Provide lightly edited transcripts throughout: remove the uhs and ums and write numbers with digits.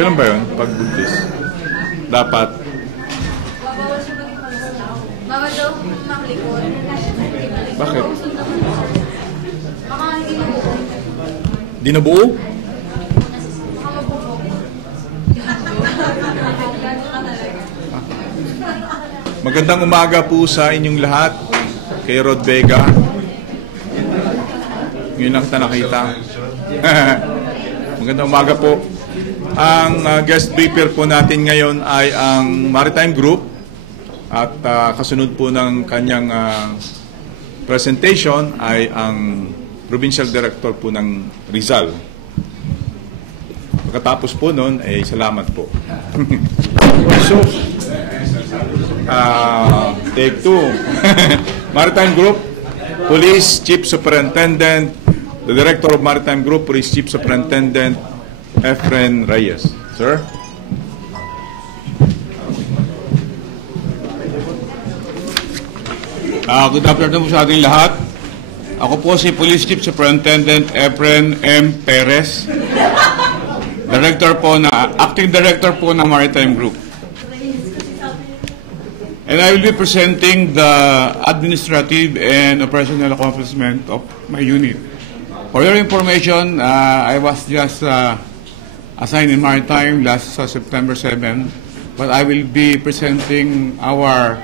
Ganun ba yun? Pag buntis? Dapat? Bawal daw maklikod. Bakit? Di nabuo? Magandang umaga po sa inyong lahat. Kay Rod Vega. Ngayon lang kita nakita. Magandang umaga po. Ang guest speaker po natin ngayon ay ang Maritime Group at kasunod po ng kanyang presentation ay ang Provincial Director po ng Rizal. Pagkatapos po nun, salamat po. So, take two. Maritime Group, Police Chief Superintendent, the Director of Maritime Group, Police Chief Superintendent, Efren Reyes. Sir? Good afternoon po sa ating lahat. Ako po si Police Chief Superintendent Efren M. Perez, Acting Director po ng Maritime Group. And I will be presenting the administrative and operational accomplishment of my unit. For your information, I was just assigned in Maritime last September 7, but I will be presenting our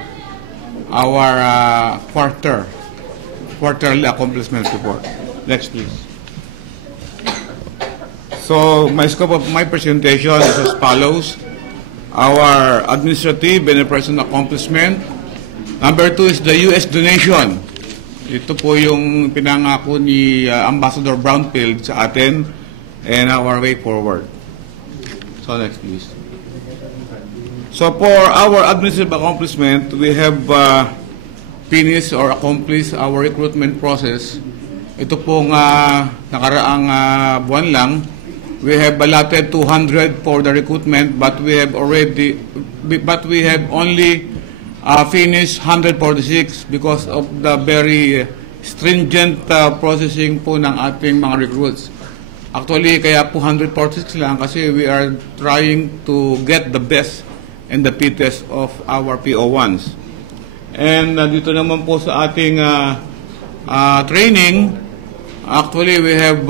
quarterly accomplishment report. Next, please. So, my scope of my presentation is as follows. Our administrative and operational accomplishment. Number 2 is the U.S. donation. Ito po yung pinangako ni Ambassador Brownfield sa atin and our way forward. So, next, please. So, for our administrative accomplishment, we have finished or accomplished our recruitment process. Ito pong nakaraang buwan lang. We have allotted 200 for the recruitment, but we have only finished 146 because of the very stringent processing po ng ating mga recruits. Actually, kaya po 146 lang kasi we are trying to get the best and the fittest of our PO1s. And dito naman po sa ating training, actually we have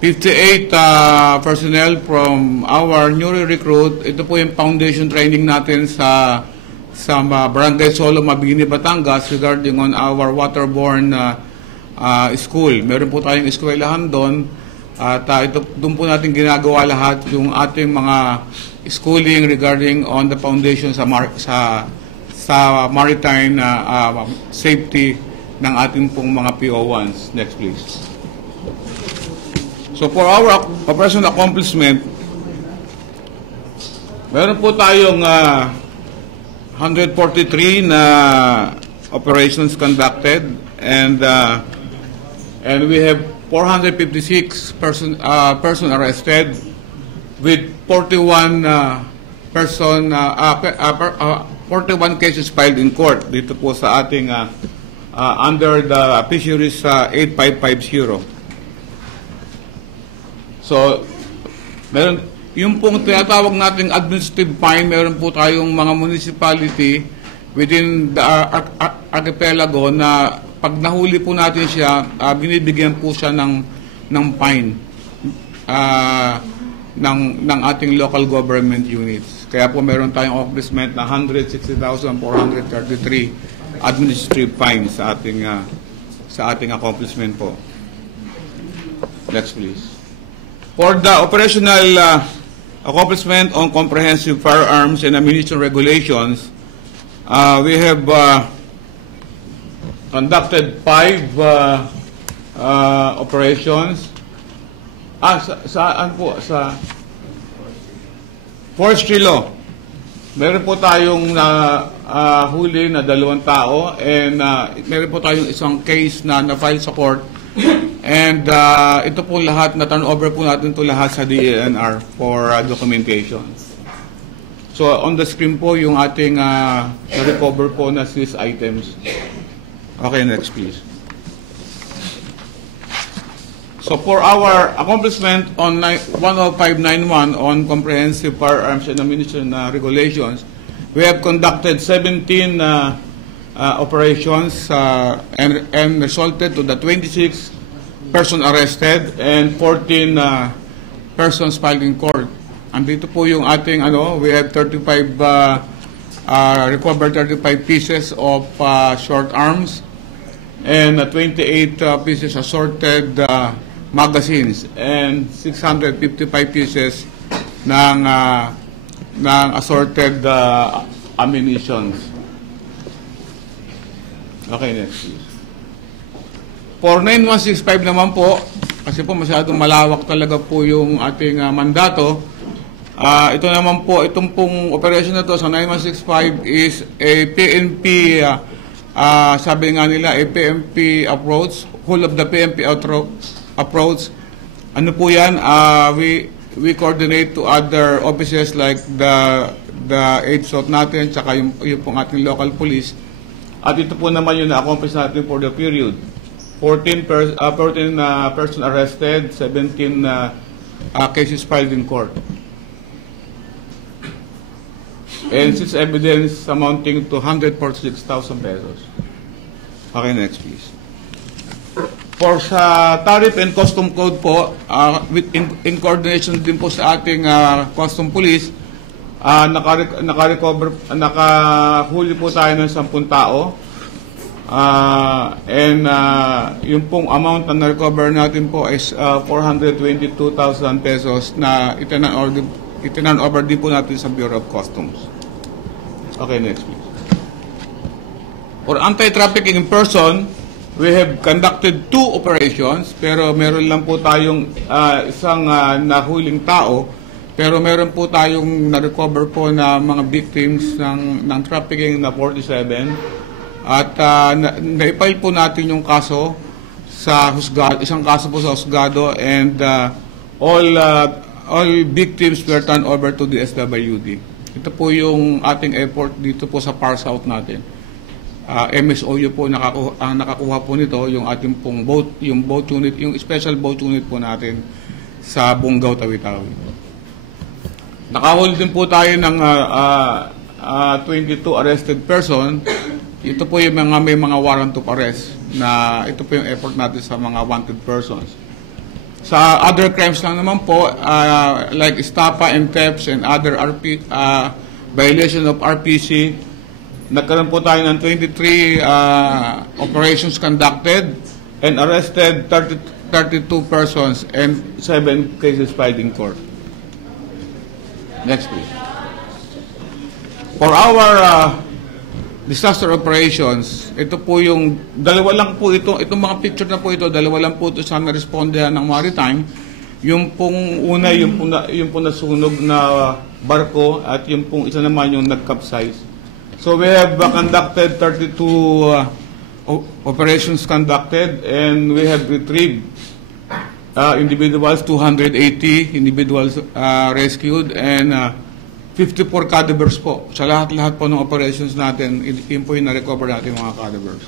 58 personnel from our newly recruit. Ito po yung foundation training natin sa Barangay Solo, Mabini, Batangas regarding on our waterborne school. Meron po tayong eskwelahan doon at doon po natin ginagawa lahat yung ating mga schooling regarding on the foundation sa maritime safety ng ating pong mga PO1s. Next, please. So for our operational accomplishment, meron po tayong 143 na operations conducted and we have 456 person arrested with 41 41 cases filed in court dito po sa ating under the Fisheries 8550. So, meron, yung pong tinatawag nating administrative fine, meron po tayong mga municipality within the archipelago na pag nahuli po natin siya, binibigyan po siya ng fine ng ating local government units. Kaya po meron tayong accomplishment na 160,433 administrative fines sa ating accomplishment po. Next, please. For the operational accomplishment on comprehensive firearms and ammunition regulations, we have conducted 5 operations. Saan po? Sa forestry law. Meron po tayong huli na 2 tao and meron po tayong isang case na na-file sa court. And ito po lahat, na-turnover po natin ito lahat sa DENR for documentation. So on the screen po yung ating na-recover po na seized items. Okay, next please. So for our accomplishment on 10591 on comprehensive firearms and ammunition regulations, we have conducted 17 operations and resulted to the 26 person arrested and 14 persons filed in court. Andito po yung ating we have 35 recovered 35 pieces of short arms and 28 pieces assorted magazines and 655 pieces ng assorted ammunitions. Okay, next please. For 9165 naman po, kasi po masyadong malawak talaga po yung ating mandato. Ito naman po, itong pong operation na to sa 9165 is a PNP, sabi nga nila, a PNP approach, whole of the PNP approach. Ano po yan? We coordinate to other offices like the HSOT natin, tsaka yung pong ating local police. At ito po naman yung na-accomplish natin for the period. 14 person arrested, 17 cases filed in court. And since evidence amounting to 146,000 pesos. Okay, next please. For sa tariff and custom code po, in coordination din po sa ating custom police, nakahuli po tayo ng 10 tao. Yung pong amount na na-recover natin po is 422,000 pesos na itinan over din po natin sa Bureau of Customs. Okay, next please. For anti-trafficking in person, we have conducted 2 operations, pero meron lang po tayong isang nahuling tao, pero meron po tayong na-recover po na mga victims ng trafficking na 47. At na-file po natin yung kaso sa husgado, isang kaso po sa husgado, and all victims were turned over to the SWD. Ito po yung ating effort dito po sa Par South natin. MSOU po nakakuha po nito, yung ating pong boat unit, yung special boat unit po natin sa Bungaw, Tawi-Tawi. Nakahuli din po tayo ng 22 arrested person. Ito po yung may mga warrant of arrest na ito po yung effort natin sa mga wanted persons. Sa other crimes lang naman po, like estafa and thefts and other violation of RPC, nagkaroon po tayo ng 23 operations conducted and arrested 32 persons and 7 cases filed in court. Next please. For our disaster operations, ito po yung dalawa lang po itong mga picture na po ito, dalawa lang po ito sa na-respondehan ng maritime. Yung pong una, yung pong nasunog na barko, at yung pong isa naman yung nag-capsize. So we have conducted 32 operations conducted, and we have retrieved individuals, 280 individuals rescued, and 54 cadavers po. Sa lahat-lahat po ng operations natin, yun po yung na-recover natin mga cadavers.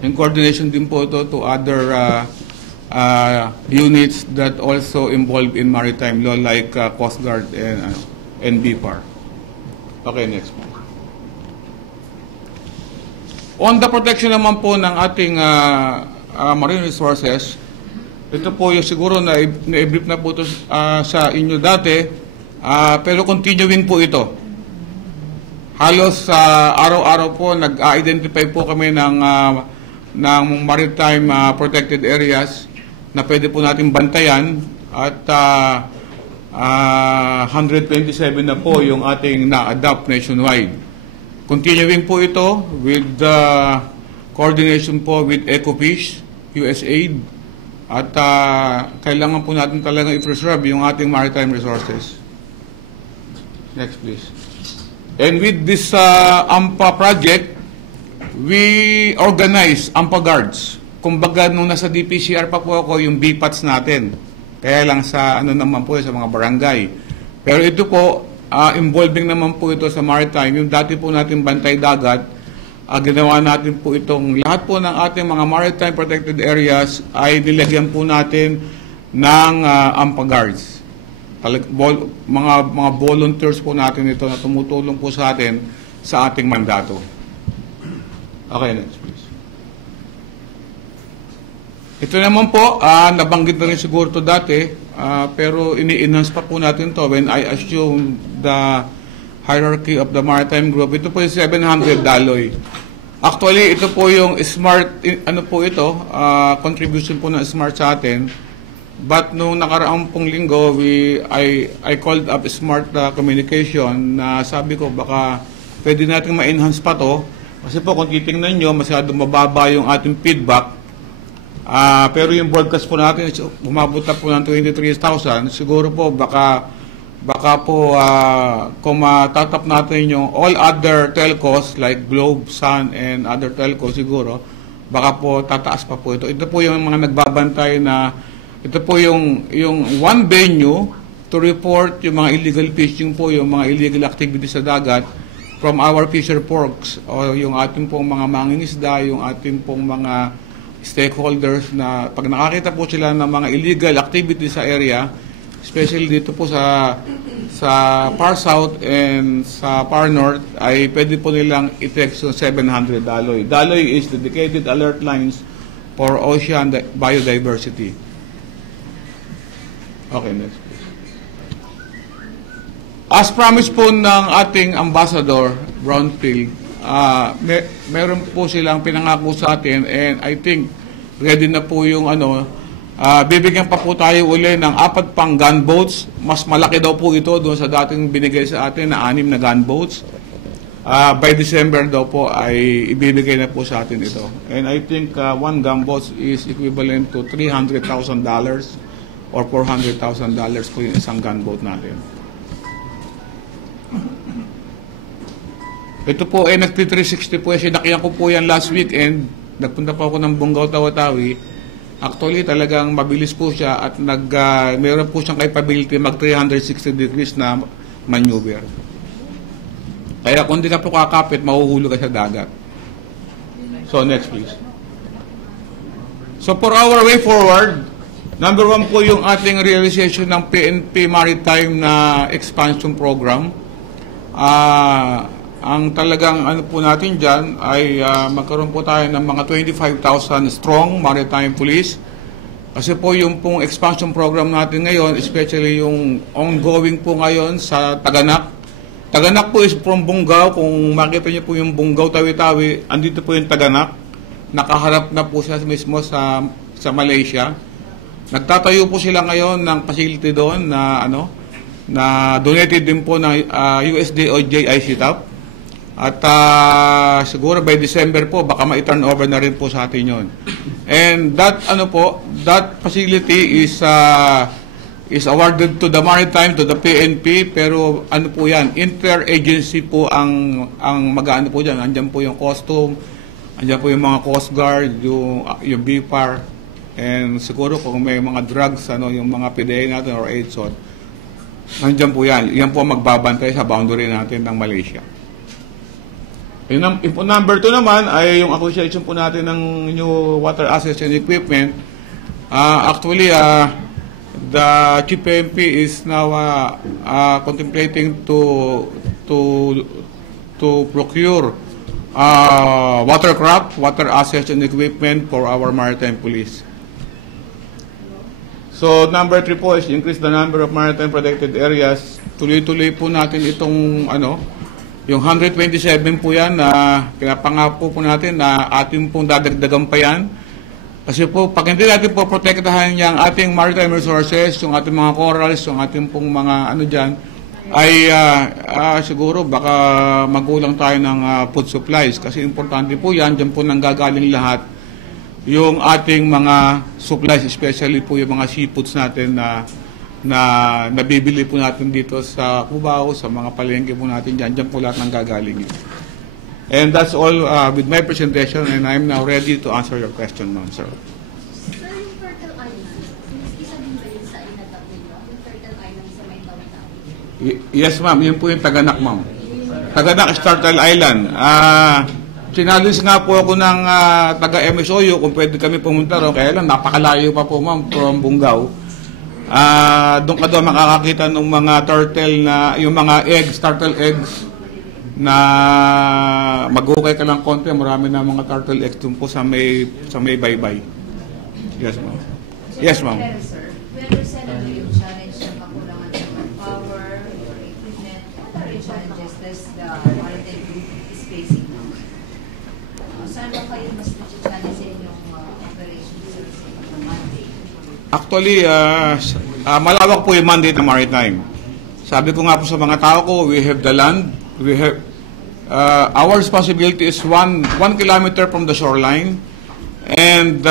In coordination din po ito to other units that also involved in maritime law like Coast Guard and BFAR. Okay, next po. On the protection naman po ng ating marine resources, ito po yung siguro na-brief na po ito sa inyo dati, pero continuing po ito. Halos araw-araw po nag-identify po kami ng maritime protected areas na pwede po natin bantayan, at 127 na po yung ating na-adopt nationwide. Continuing po ito with coordination po with EcoFish, USAID, at kailangan po natin talagang i-preserve yung ating maritime resources. Next please. And with this AMPA project, we organize AMPA guards. Kumbaga nung nasa DPCR pa po ako, yung BPATs natin. Kaya lang sa naman po, sa mga barangay. Pero ito po, involving naman po ito sa maritime. Yung dati po natin bantay dagat, ginawa natin po itong lahat po ng ating mga maritime protected areas ay nilagyan po natin ng AMPA-guards. Mga volunteers po natin ito na tumutulong po sa atin sa ating mandato. Okay, next please. Ito naman po, nabanggit na rin siguro ito dati, pero ini-enhance pa po natin to when I assume the hierarchy of the maritime group. Ito po yung 700 daloy. Actually, ito po yung smart, contribution po ng smart sa atin. But nung nakaraang pong linggo, I called up smart communication na sabi ko baka pwede natin ma-enhance pa to. Kasi po kung titingnan nyo, masyadong mababa yung ating feedback. Pero yung broadcast po natin, umabot na po ng 23,000. Siguro po baka po kung matatap natin yung all other telcos like Globe, Sun, and other telcos siguro, baka po tataas pa po ito. Ito po yung mga nagbabantay na ito po yung one venue to report yung mga illegal fishing po, yung mga illegal activities sa dagat from our fisher ports o yung ating pong mga mangingisda, yung ating pong mga stakeholders na pag nakakita po sila ng mga illegal activities sa area, especially dito po sa Far South and sa Far North, ay pwede po nilang i-text yung 700 daloy. Daloy is dedicated alert lines for ocean biodiversity. Okay, next please. As promised po ng ating Ambassador Brownfield, meron po silang pinangako sa atin and I think ready na po yung bibigyan pa po tayo uli ng 4 pang gunboats. Mas malaki daw po ito doon sa dating binigay sa atin na 6 na gunboats. By December daw po ay ibibigay na po sa atin ito. And I think 1 gunboat is equivalent to $300,000 or $400,000 po yung isang gunboat natin. Ito po ay nagti-360 po. Sinakyan ko po yan last weekend. Nagpunta po ako ng Bungaw, Tawa-Tawi. Actually, talagang mabilis po siya at meron po siyang capability mag 360 degrees na maneuver. Kaya kung di ka po kakapit, mahuhulog ka sa dagat. So, next please. So, for our way forward, number 1 po yung ating realization ng PNP Maritime na expansion program. Ang talagang po natin dyan ay magkaroon po tayo ng mga 25,000 strong maritime police. Kasi po yung pong expansion program natin ngayon, especially yung ongoing po ngayon sa Taganak. Taganak po is from Bungaw. Kung makita niyo po yung Bungaw, Tawi-Tawi, andito po yung Taganak. Nakaharap na po siya mismo sa Malaysia. Nagtatayo po sila ngayon ng facility doon na na donated din po ng USDOJ ICTAP. At siguro by December po baka ma-turn over na rin po sa atin yon. And that that facility is awarded to the Maritime, to the PNP, pero po yan, interagency po ang mag-ano po diyan. Andiyan po yung Custom, andiyan po yung mga Coast Guard, yung BPAR, and siguro kung may mga drugs yung mga PDA natin or AIDSOT, andiyan po yan. Yan po magbabantay sa boundary natin ng Malaysia. Yung number 2 naman ay yung acquisition po natin ng new water assets and equipment. Actually, the Chief PNP is now contemplating to procure watercraft, water assets and equipment for our maritime police. So number 3 po is increase the number of maritime protected areas. Tuloy-tuloy po natin itong yung 127 po yan na pinapangako po natin na ating pong dadagdagan pa yan. Kasi po, pag hindi natin po protektahan yung ating maritime resources, yung ating mga corals, yung ating pong mga dyan, ay siguro baka magulang tayo ng food supplies. Kasi importante po yan, dyan po nanggagaling lahat yung ating mga supplies, especially po yung mga seafoods natin na nabibili po natin dito sa Cubao, sa mga palengke po natin dyan po lahat ng gagaling yun. And that's all with my presentation, and I'm now ready to answer your question, ma'am, sir. Sir, yung Turtle Island, isa din ba yun sa inatap ninyo? Yung Turtle Island sa may Tawi-Tawi? Yes, ma'am. Yun po yung Taganak, ma'am. Taganak is Turtle Island. Sinalis nga po ako ng taga-MSOU kung pwede kami pumunta ron. Kaya lang, napakalayo pa po, ma'am, from Bungaw. Doon ka daw makakakita ng mga turtle na, yung mga eggs, turtle eggs, na mag-ukay ka lang konti. Marami na mga turtle eggs doon po sa may baybay. Yes, ma'am. Yes, ma'am. Pero sir, whether Senator yung challenge na kakulangan sa manpower or equipment, what are the challenges that the maritime group is facing now? Saan ba kayo mas na-challenge sa inyong operations sir, sa inyong mandate? Actually, malawak po yung mandate ng maritime. Sabi ko nga po sa mga tao ko, we have the land, we have, our responsibility is 1 kilometer from the shoreline and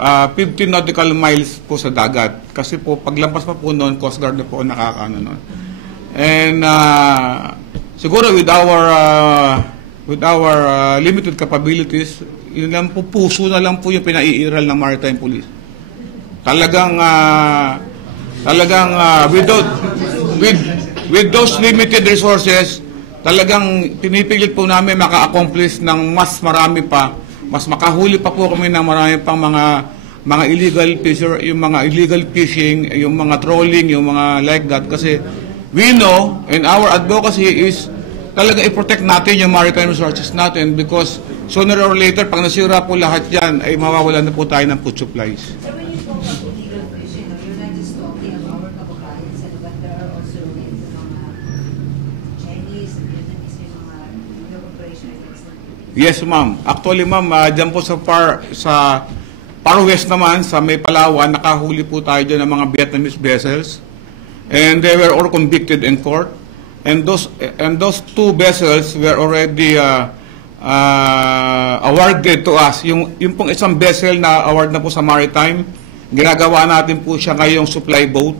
15 nautical miles po sa dagat. Kasi po, paglampas pa po noon, Coast Guard na po nakakaano noon. And siguro with our limited capabilities, yun lang po, puso na lang po yung pinaiiral ng Maritime Police. Talagang with those limited resources, talagang pinipilit po namin maka-accomplish ng mas marami pa, mas makahuli pa po kami ng marami pang mga illegal fishing, yung mga trolling, yung mga like that, kasi we know and our advocacy is talaga i-protect natin yung maritime resources natin, because sooner or later pag nasira po lahat yan ay mawawalan na po tayo ng food supplies. So when you talk about illegal fishing, you're not just talking about our kababayan, but there are also yung mga Chinese, Vietnamese, yung mga illegal operation against the Philippines. Yes, ma'am. Actually, ma'am, dyan po sa Far West naman, sa may Palawan, nakahuli po tayo dyan ng mga Vietnamese vessels. And they were all convicted in court. And those 2 vessels were already awarded to us. Yung pong isang vessel na award na po sa maritime, ginagawa natin po siya ngayong supply boat,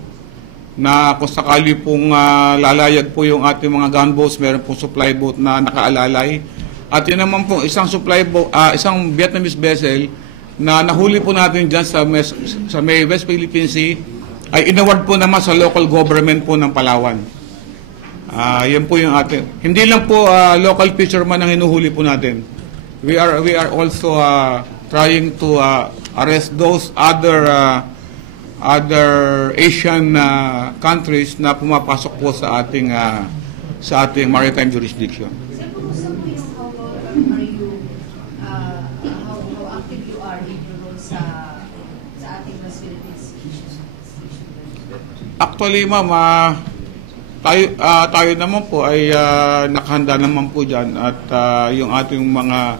na kung sakali pong lalayag po yung ating mga gunboats, meron pong supply boat na nakaalalay. At yun naman po, isang Vietnamese vessel na nahuli po natin dyan sa may West Philippine Sea, ay inaward po naman sa local government po ng Palawan. Yan po yung ating. Hindi lang po local fishermen ang hinuhuli po natin. We are also trying to arrest those other Asian countries na pumapasok po sa ating maritime jurisdiction. Sir, kumusta po yung how active you are in your role sa ating West Philippines issues? Actually, ma'am, tayo naman po ay nakahanda naman po dyan, at yung ating mga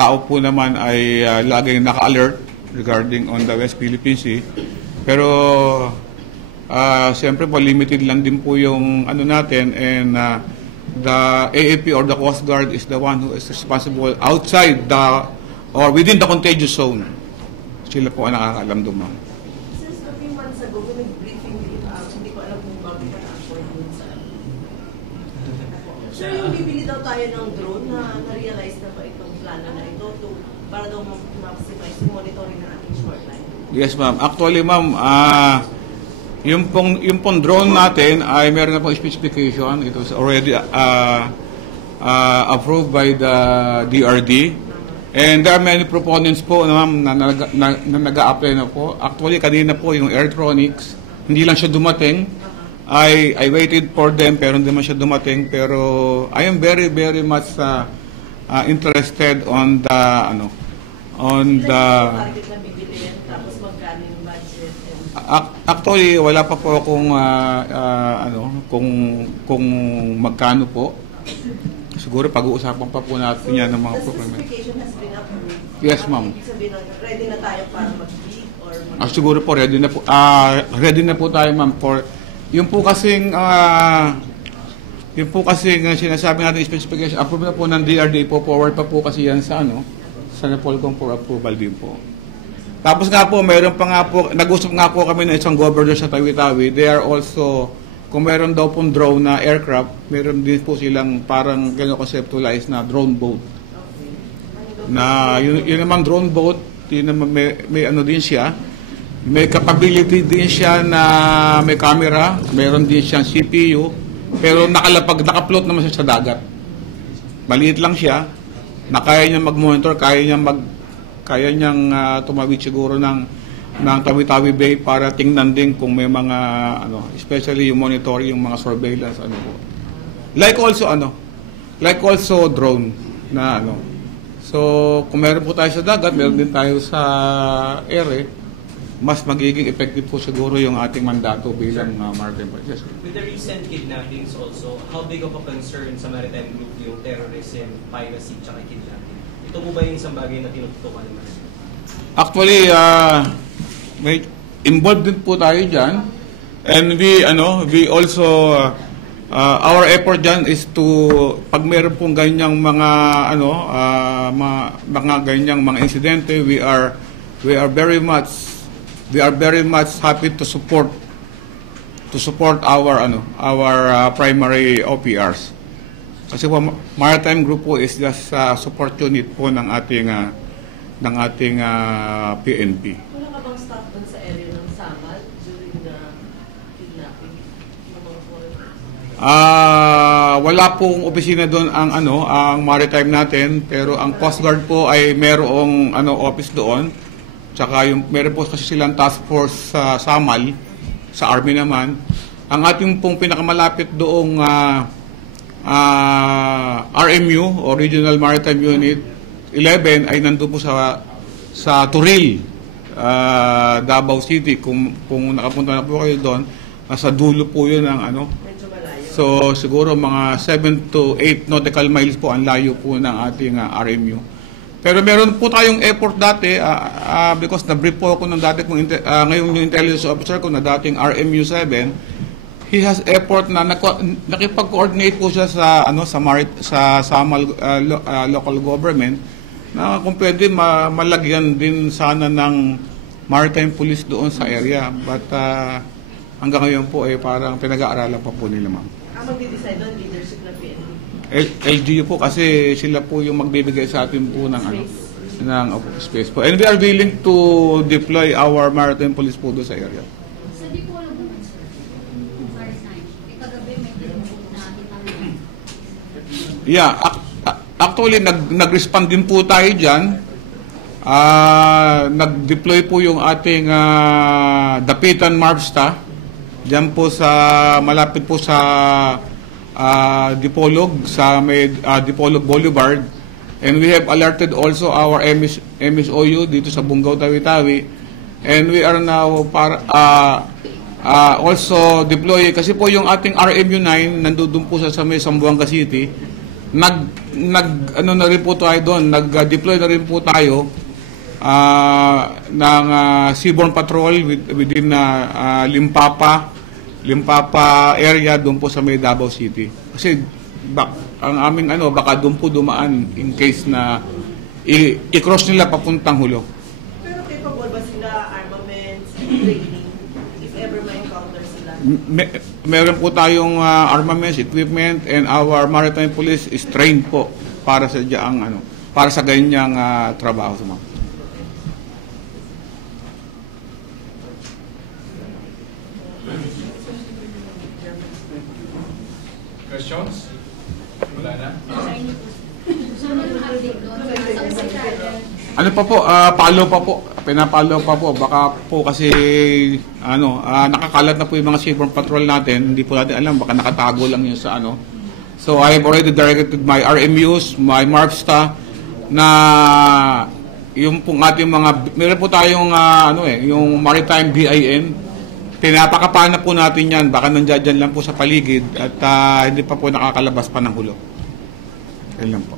tao po naman ay laging naka-alert regarding on the West Philippine Sea. Pero siyempre po limited lang din po yung ano natin, and the AAP or the Coast Guard is the one who is responsible outside or within the contagious zone. Sila po ang nakakaalam doon, ma'am. Since a few months ago, may briefing din, hindi ko alam kung bakit na-afford yun sa... Sir, yung bibili daw tayo ng drone, na-realize na ba itong plano na ito para daw ma-maximize yung monitoring ng ating shoreline? Yes, ma'am. Actually, ma'am, yung pong drone natin ay meron na pong specification. It was already approved by the DRD. And there are many proponents po na nag-a-apply na po. Actually, kanina po yung Airtronics, hindi lang siya dumating. I waited for them pero hindi man siya dumating. Pero I am very, very much interested on the Target na bibili yan, tapos magkano yung budget? Actually, wala pa po akong kung magkano po. Siguro pag-uusapan pa po natin yan ng mga The program. specification has been approved. Yes, ma'am. Ibig sabihin, ready na tayo para mag-bid or Siguro po ready na po tayo, ma'am, for yung po kasing sinasabi natin specification, approve na po ng DRD po, forward pa po kasi yan sa NAPOLCOM for approval din po. Tapos nga po, mayroon pa nga po, nag-usap nga po kami ng isang governor sa Tawi-Tawi. They are also, kung mayroon daw pong drone na aircraft, mayroon din po silang parang conceptualize na drone boat. Na yun naman drone boat, yun naman may ano din siya, may capability din siya na may camera, mayroon din siyang CPU, pero nakafloat naman siya sa dagat. Maliit lang siya, na kaya niyang mag-monitor, kaya niyang tumawid siguro ng Tawi-Tawi Bay para tingnan din kung may mga especially yung monitoring, yung mga surveillance po. Like also drone na So kung meron po tayo sa dagat, meron din tayo sa air, mas magiging effective po siguro yung ating mandato bilang maritime police. Yes, with the recent kidnappings also, how big of a concern sa maritime group yung terrorism, piracy, tsaka kidnapping? Ito po ba yung isang bagay na tinututukan naman? Actually, may involved din po tayo dyan. And we also, our effort dyan is to, pag meron pong ganyang mga, mga ganyang mga insidente, we are very much happy to support our primary OPRs. Kasi po maritime group po is just support unit po ng ating PNP. Wala ka bang staff doon sa area ng Samal during the kidnapping ng mga foreigners? Wala pong opisina doon ang maritime natin, pero ang Coast Guard po ay merong office doon. Tsaka meron po kasi silang task force sa Samal, sa Army naman. Ang ating pong pinakamalapit doong RMU, o Regional Maritime Unit 11, ay nandun po sa Turil, Davao City. Kung nakapunta na po kayo doon, nasa dulo po yun ng Medyo malayo. So siguro mga 7 to 8 nautical miles po ang layo po ng ating RMU. Pero meron po tayong effort dati, because na-brief po ako ng dati ngayon yung intelligence officer ko na dating RMU 7, he has effort na nakipag-coordinate po siya sa Samal local government na kung pwede malagyan din sana ng maritime police doon sa area. But hanggang ngayon po parang pinag-aaralan pa po nila, ma'am. Ang magdi-decide doon, leadership ng PNP? LGU po kasi sila po yung magbibigay sa atin po ng space po. And we are willing to deploy our maritime police po doon sa area. Sa Dipolo naman, sir, maritime, kagabi may tinutulog na kitang. Yeah, actually nag-respond din po tayo diyan. Nag-deploy po yung ating Dapitan Marvsta diyan po sa malapit po sa Dipolog, sa may Dipolog Boulevard, and we have alerted also our MSOU dito sa Bungaw, Tawi-Tawi, and we are now also deploy kasi po yung ating RMU9 nandoon po sa may Zamboanga City. Na rin po tayo doon, nag-deploy na rin po tayo ng Seaborne Patrol within Limpapa area doon po sa may Davao City. Kasi ang aming baka doon po dumaan in case na i-cross nila papuntang Hulo. Pero capable ba sila armaments, training, if ever may encounter sila? Meron po tayong armaments, equipment, and our maritime police is trained po para sa para sa ganyang trabaho. Questions? Wala na? So, ano yung update doon? Sa secretary? Follow pa po. Pinapollow pa po. Baka po kasi, nakakalat na po yung mga Seaborne Patrol natin. Hindi po natin alam. Baka nakatago lang yun sa So, I have already directed my RMUs, my Marvsta, na yung pong ating meron po tayong, yung Maritime BIN. Pinapakapana po natin yan. Baka nandiyan lang po sa paligid at hindi pa po nakakalabas pa ng Hulo. Yan lang po.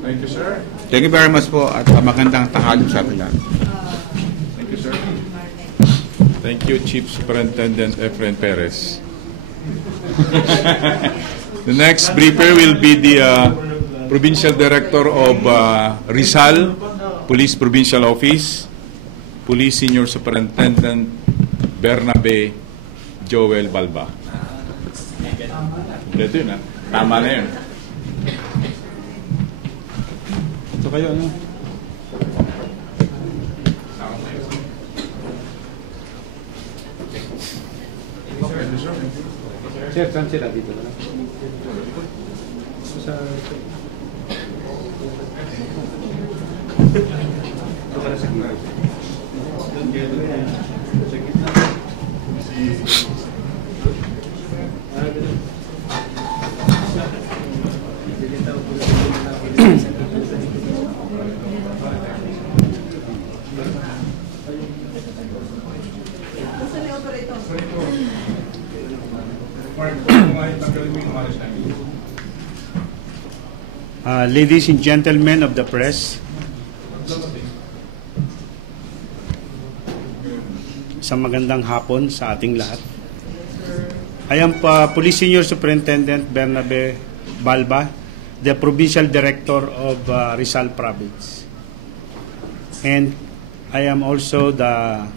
Thank you, sir. Thank you very much po at magandang tanghali sa atin lahat. Thank you, sir. Thank you, Chief Superintendent Efren Perez. The next briefer will be the Provincial Director of Rizal Police Provincial Office, Police Senior Superintendent Bernabe Joel Balba. Ito yun, tama na yun. Ito kayo, Sir, saan sila dito na? Ladies and gentlemen of the press, isang magandang hapon sa ating lahat. I am Police Senior Superintendent Bernabe Balba, the Provincial Director of Rizal Province. And I am also the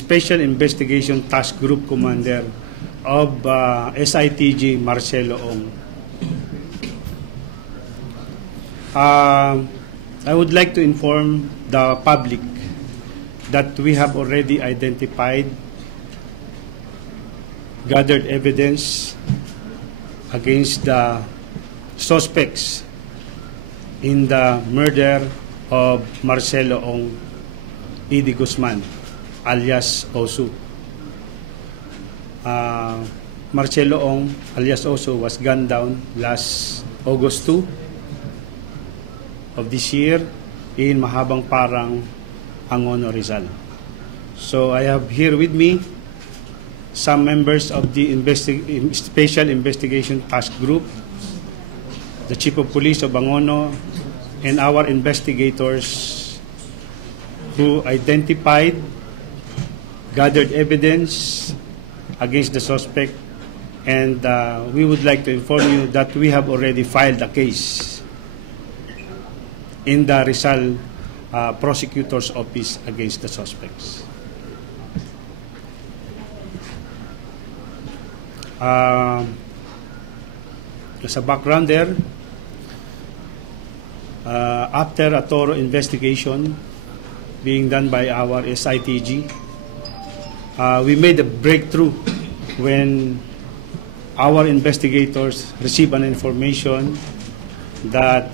Special Investigation Task Group Commander of SITG Marcelo Ong. I would like to inform the public that we have already identified, gathered evidence against the suspects in the murder of Marcelo Ong Idi Guzman, alias Osu. Marcelo Ong, alias Osu, was gunned down last August 2 of this year in Mahabang Parang, Angono, Rizal. So I have here with me some members of the Special Investigation Task Group, the Chief of Police of Angono, and our investigators who identified, gathered evidence against the suspect, and we would like to inform you that we have already filed a case in the Rizal Prosecutor's Office against the suspects. As a background there, after a thorough investigation being done by our SITG, we made a breakthrough when our investigators received an information that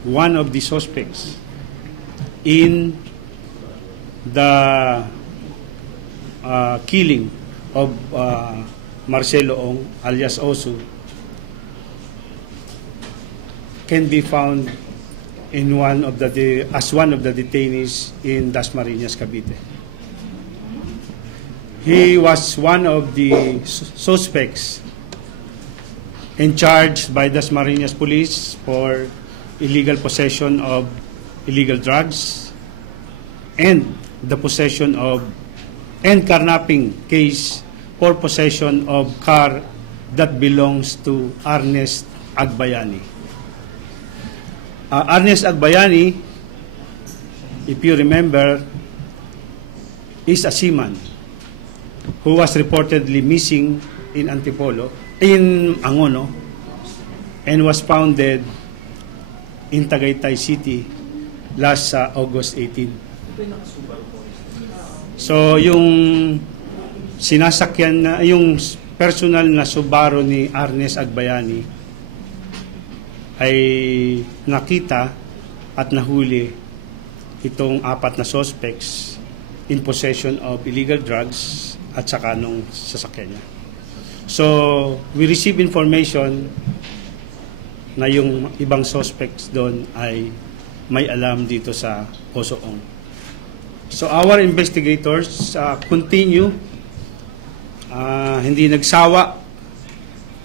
one of the suspects in the killing of Marcelo Ong, alias Osu, can be found in one of the detainees in Dasmariñas, Cavite. He was one of the suspects in charge by Dasmariñas Police for illegal possession of illegal drugs and the possession of and carnapping case for possession of car that belongs to Ernest Agbayani. Ernest Agbayani, if you remember, is a seaman who was reportedly missing in Angono, and was found dead in Tagaytay City last August 18. So yung sinasakyan na, yung personal na Subaru ni Ernest Agbayani ay nakita at nahuli itong apat na suspects in possession of illegal drugs at saka nung sasakyan niya. So we receive information na yung ibang suspects doon ay may alam dito sa Oso Ong. So our investigators continue, hindi nagsawa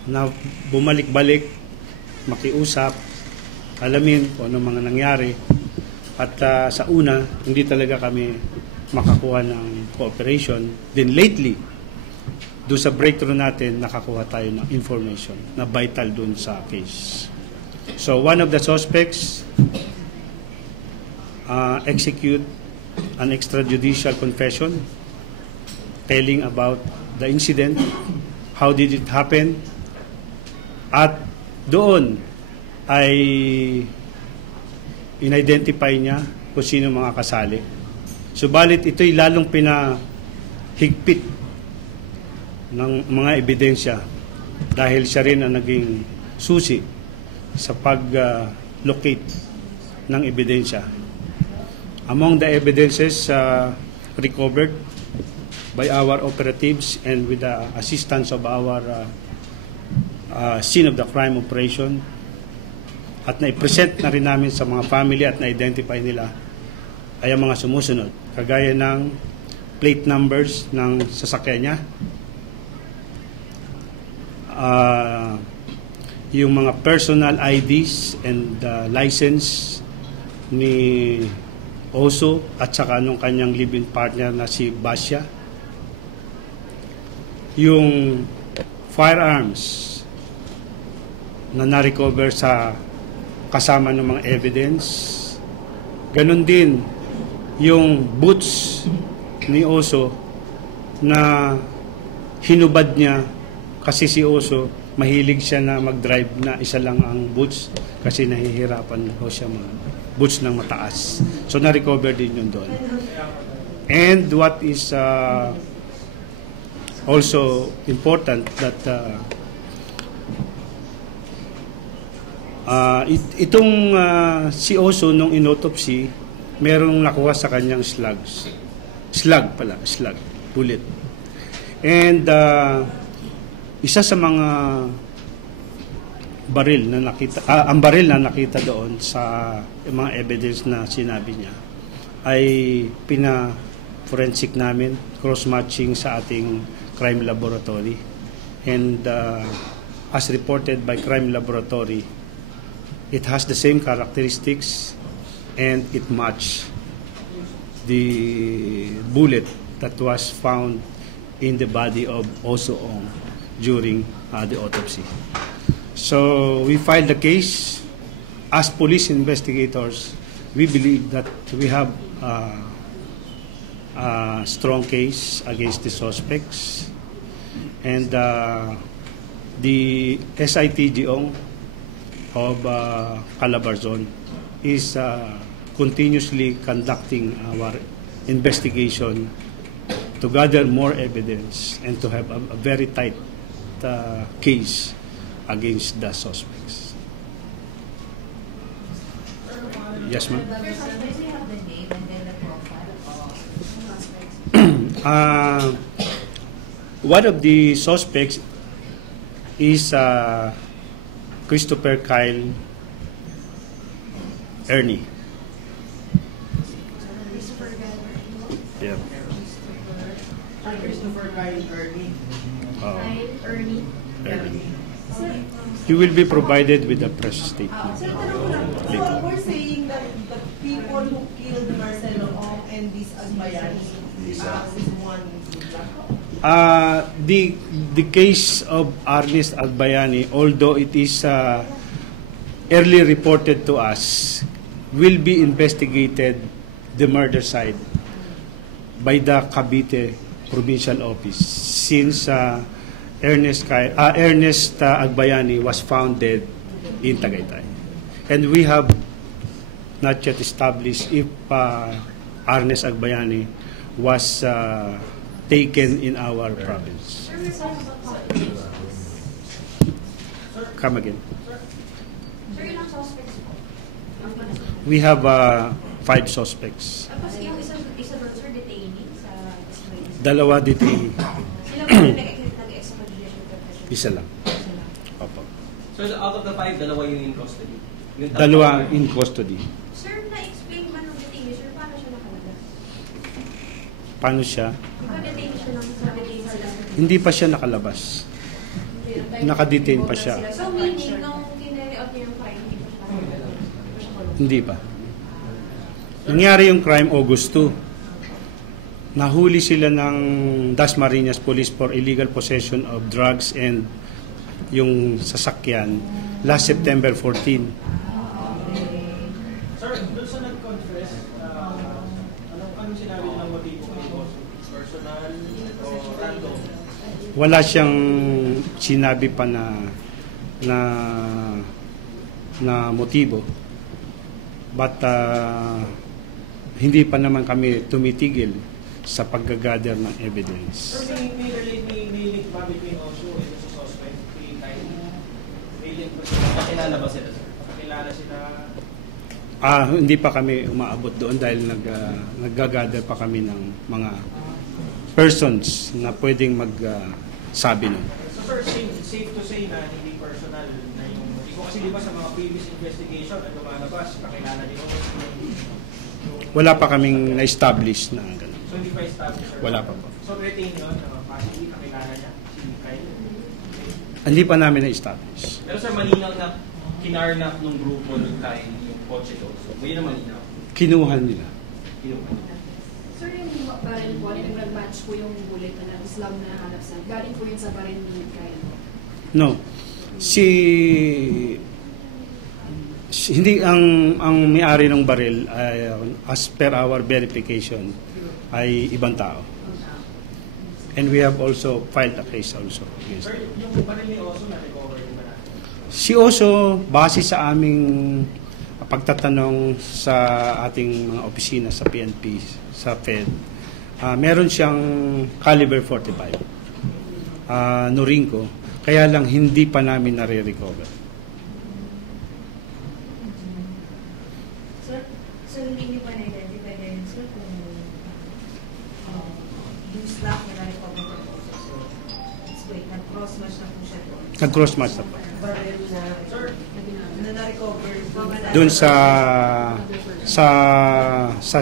na bumalik-balik, makiusap, alamin kung ano mga nangyari. At sa una, hindi talaga kami makakuha ng cooperation. Then lately, doon sa breakthrough natin, nakakuha tayo ng information na vital doon sa case. So one of the suspects execute an extrajudicial confession telling about the incident, how did it happen, at doon ay in-identify niya kung sino mga kasali. Subalit ito'y lalong pinahigpit ng mga ebidensya dahil siya rin ang naging susi sa pag-locate ng ebidensya. Among the evidences recovered by our operatives and with the assistance of our scene of the crime operation, at na-present na rin namin sa mga family at na-identify nila ay ang mga sumusunod, kagaya ng plate numbers ng sasakyan niya, yung mga personal IDs and license ni Oso at saka nung kanyang live-in partner na si Basya, yung firearms na na-recover sa kasama ng mga evidence, ganun din yung boots ni Oso na hinubad niya kasi si Oso mahilig siya na mag-drive na isa lang ang boots kasi nahihirapan ho siya mga boots ng mataas. So na-recover din yun doon. And what is also important that itong si Oso nung inautopsy, merong nakuha sa kanyang slug, bullet. And isa sa mga baril na nakita, ang baril na nakita doon sa mga evidence na sinabi niya ay pina-forensic namin, cross-matching sa ating crime laboratory. And as reported by crime laboratory, it has the same characteristics and it matched the bullet that was found in the body of Oso Ong during the autopsy. So we filed the case. As police investigators, we believe that we have a strong case against the suspects, and the SITG Ong of Calabarzon is continuously conducting our investigation to gather more evidence and to have a very tight case against the suspects. Yes, ma'am. May we have the name and then the profile of suspects? One of the suspects is Christopher Kyle Ernie. Yeah. Christopher Kyle Ernie. Ernie. You will be provided with a press statement. Sir, tanong ko lang. So we're saying that the people who killed Marcelo Ong and this Agbayani is one the case of Ernest Agbayani, although it is early reported to us, will be investigated the murder side by the Cavite Provincial Office, since Ernest Agbayani was found dead in Tagaytay. And we have not yet established if Ernest Agbayani was taken in our province. Come again. Sir, ilang suspects po? We have 5 suspects. Tapos yung isa doon, sir, detainee sa Israel. Dalawa detainee. Sila po yung nag-extradition petition? Isa lang. Opo. So out of the 5, dalawa yun in custody? Yung tatlo- Dalawa in custody. Sir, na-explain ba nung detainee, sir, paano siya nakalabas? Paano siya? Di ba detainee siya ng detainee sila? Hindi pa siya nakalabas. Nakadetain pa siya. So meaning, nung kinari out niya yung crime, hindi pa siya nakalabas? Hindi pa. Nangyari yung crime August 2. Nahuli sila ng Dasmariñas Police for illegal possession of drugs and yung sasakyan last September 14. Sir, doon sa nag-confess, anong sinabi nilang motibo kayo? Personal o random? Wala siyang sinabi pa na motibo. But hindi pa naman kami tumitigil sa paggagather ng evidence. Sir, may link ba between Oso and the suspect? Alien po sila. Nakilala ba sila, sir? Nakilala sila. Hindi pa kami umaabot doon dahil nag-gather pa kami ng mga persons na pwedeng magsabi nun. So sir, safe to say na hindi personal na yung motibo. Kasi di ba sa mga previous investigation na lumalabas, kakilala niyo Wala pa kaming na-establish na gano'n. so hindi pa established, sir? Wala pa po. So retain yun, possibly kakilala niya si Kyle. Hindi pa namin na-establish. Pero sir, malinaw na kinarnap ng grupo ng Kyle yung kotse doon. So, yun ang malinaw. Kinuha nila. Sir, yung baril po, yung nag-match po yung bullet na Islam na nahanap sa, galing po yun sa baril ni Kyle. No. Hindi ang may-ari ng baril ay, as per our verification ay ibang tao. And we have also filed a case also. Yes. Sir, yung baril ni Oso na-recover ba natin? Si Oso, base sa aming pagtatanong sa ating mga opisina sa PNP, sa Fed, meron siyang caliber 45, Norinco, kaya lang hindi pa namin nare-recover. So hindi niyo pa na-identify na yun, sir, kung yung stock na na-recover ko po. So, wait, nag-cross-match na po siya doon. Nag-cross-match na po. Baril na, Sir, na na-recover. Doon sa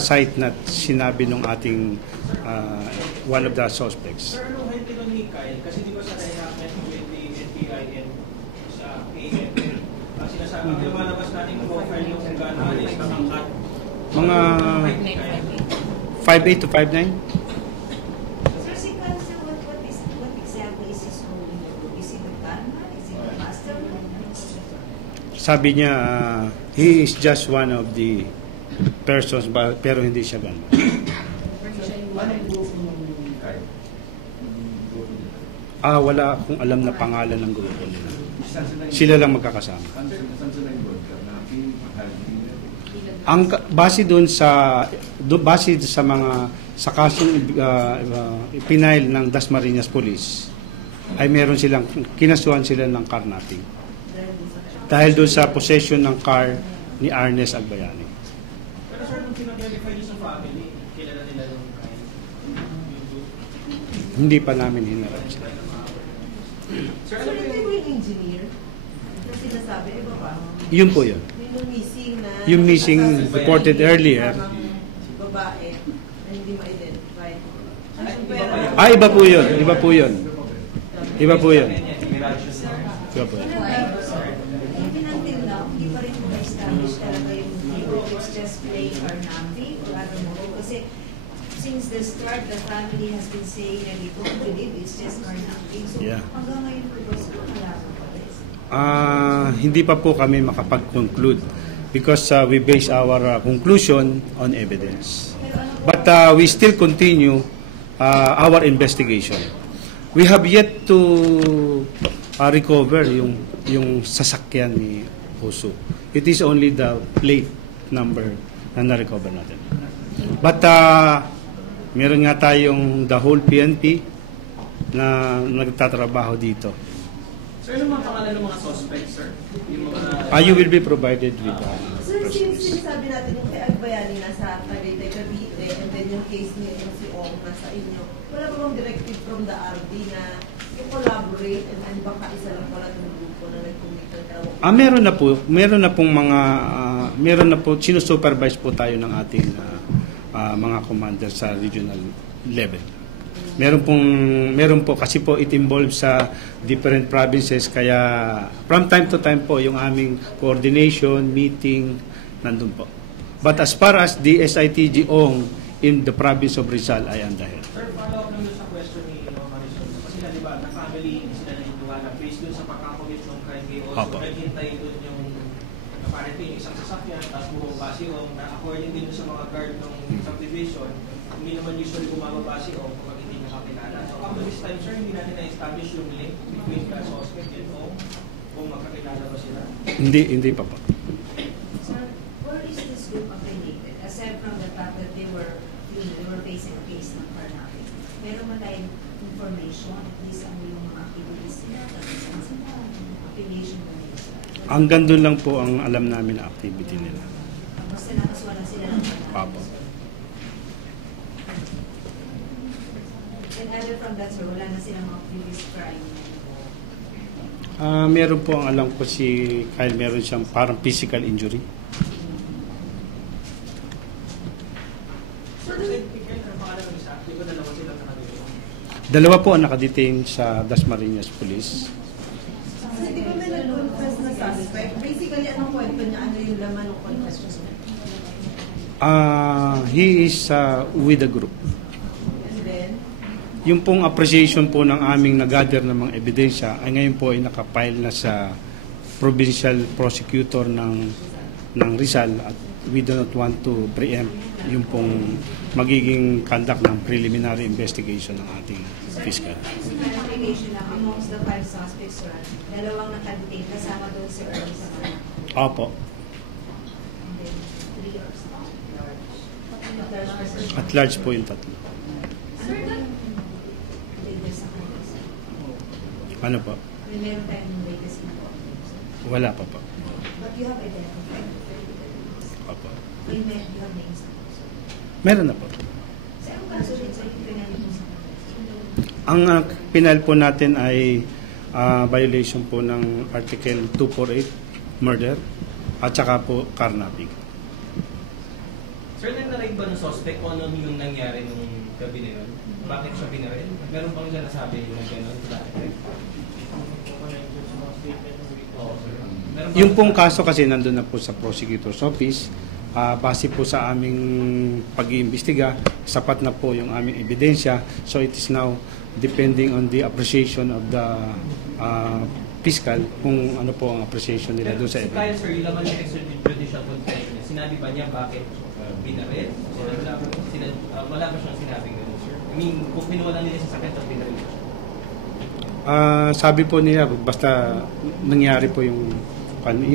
site na sinabi ng ating one of the suspects. sir, anong hente nun ni Kyle? Kasi di ba sa reenactment ng NTIN sa ANL, sinasabi, lumalabas natin yung profile yung gano'n is nakangkat. Mga 5'8 to 5'9? Sir, si Kyle, sir, what exactly is his role in the group? Is he the gunman? Is he the master? Sabi niya, he is just one of the persons, pero hindi siya gunman. Wala akong alam na pangalan ng grupo nila. Sila lang magkakasama. Ang base doon base sa mga sa kasong ipinail ng Dasmariñas Police ay meron silang kinasuhan sila ng carnapping. Dahil doon sa possession ng car ni Arnes Agbayani. Pero sir, nung pinag-verify niyo sa family, kilala nila yung Kyle? Hindi pa namin hinarap sila. Sir, So, ano ito ba yung... yung engineer na sinasabi, iba ba? Yun po yun. Yung missing na... Yung missing reported earlier. Babae na hindi ma-identify. Ano yung pera? Iba po yun. Iba po yun. Iba po yun. Iba po yun. Even until now, hindi pa rin po na-establish talaga yung if it's just playing or nothing or other motive. Kasi since the start, the family has been saying that they don't believe it's just or nothing. So Yeah. hanggang ngayon po ba sir, wala pa rin? Hindi pa po kami makapag-conclude because we base our conclusion on evidence. But we still continue our investigation. We have yet to recover yung sasakyan ni Oso. It is only the plate number na na-recover natin. But meron nga tayong the whole PNP na nagtatrabaho dito. Sir, ano mga pangalan ng mga suspects, sir? Yung mga... You will be provided with Sir, since sinasabi natin yung kay Agbayani nasa Cavite, Cavite, and then yung case niya yung si Ong nasa inyo, wala ba bang directive from the RD na i-collaborate and then baka isa lang pala ng grupo na nag-commit ng tawag? Meron na po, sinusupervise po tayo ng ating mga commander sa regional level. Meron po kasi po it involves sa different provinces kaya from time to time po yung aming coordination, meeting, nandun po. But as far as the SITG Ong in the province of Rizal, I am the head. Sir, follow up lang doon sa question ni Marisol. Kasi na, di ba, na family, hindi sila naniniwala. Based doon sa pagkakomit ng crime kay Oso, Opo. naghintay doon yung apparently yung isang sasakyan, tapos bumaba si Ong, na according din sa mga guard ng subdivision, hindi naman usually bumababa si Ong kapag hindi nakakilala. So up to this time, sir, hindi natin na-establish yung link between the suspect and Ong, kung magkakilala ba sila. Hindi pa po. Sir, where is this group affiliated? Aside from the fact that they were facing a case ng carnapping, meron ba tayong information, at least ano yung mga activities nila, tapos ano sila, affiliation ba nila? Hanggang doon lang po ang alam namin na activity nila. Basta nakaswala sila ng Apo. And other from that, sir, wala na silang mga previous crime. Meron po ang alam ko si Kyle, meron siyang parang physical injury. Sir, kasi ang pangalan ng isa, di ba dalawa sila nakadito? Dalawa po ang nakadetain sa Dasmariñas Police. Kasi di ba may nag-confess na suspect? Basically, anong kwento niya? Ano yung laman ng confess niya? He is with the group. And then, Yung pong appreciation po ng aming nag-gather ng mga ebidensya ay ngayon po ay nakapile na sa provincial prosecutor ng Rizal, at we do not want to preempt yung pong magiging conduct ng preliminary investigation ng ating fiscal. Clarification lang, amongst the 5 suspects, sir, dalawang nakadetain kasama doon si Earl sa mga. Opo. And then 3 or so. At large po yung tatlo. Sir, Latest sa kanila, sir. Ano po? May meron tayong latest information. Wala pa po. But you have identified Opo. you have names. Meron na po. Sa anong kaso rin, sir, yung pinali mo sa kanila? Ang pinal po natin ay violation po ng Article 248, murder, at saka po carnapping. Sir, nag-narrate ba ng suspect kung ano yung nangyari nung gabi na yun? Bakit siya binaril? Meron bang siya nasabi na gano'n? Oo, sir. Meron bang- Yung pong kaso kasi nandun na po sa prosecutor's office. Base po sa aming pag-iimbestiga, sapat na po yung aming ebidensya. So it is now depending on the appreciation of the fiscal kung ano po ang appreciation nila doon sa Si Kyle, evidence. sir, yung laman ng extrajudicial confession niya, sinabi ba niya bakit binaril? Wala ba siyang sinabing gano'n, sir? I mean, kung pinuwalan nila sa sakit at binaril siya. Sabi po niya, basta nangyari po yung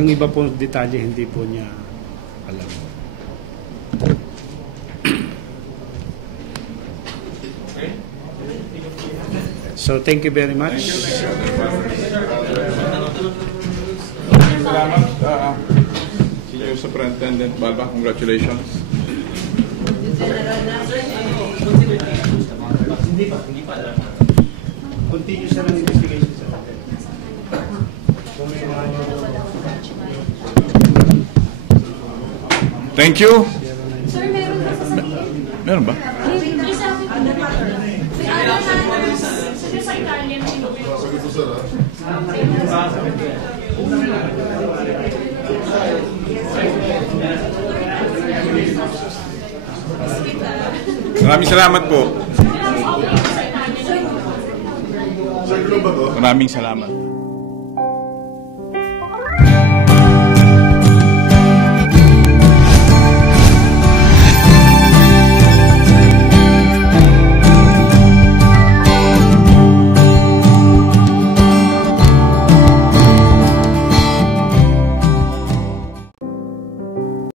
iba po detalye hindi po niya alam. Okay? So thank you very much. Salamat, Senior Superintendent Balba. Congratulations. Hindi pa alam. Continue sa investigation sa Thank you. sir, meron ba sasabihin? Meron ba? May sabi po. May other matters. Sabi sa Italian. Maraming salamat po. Maraming salamat.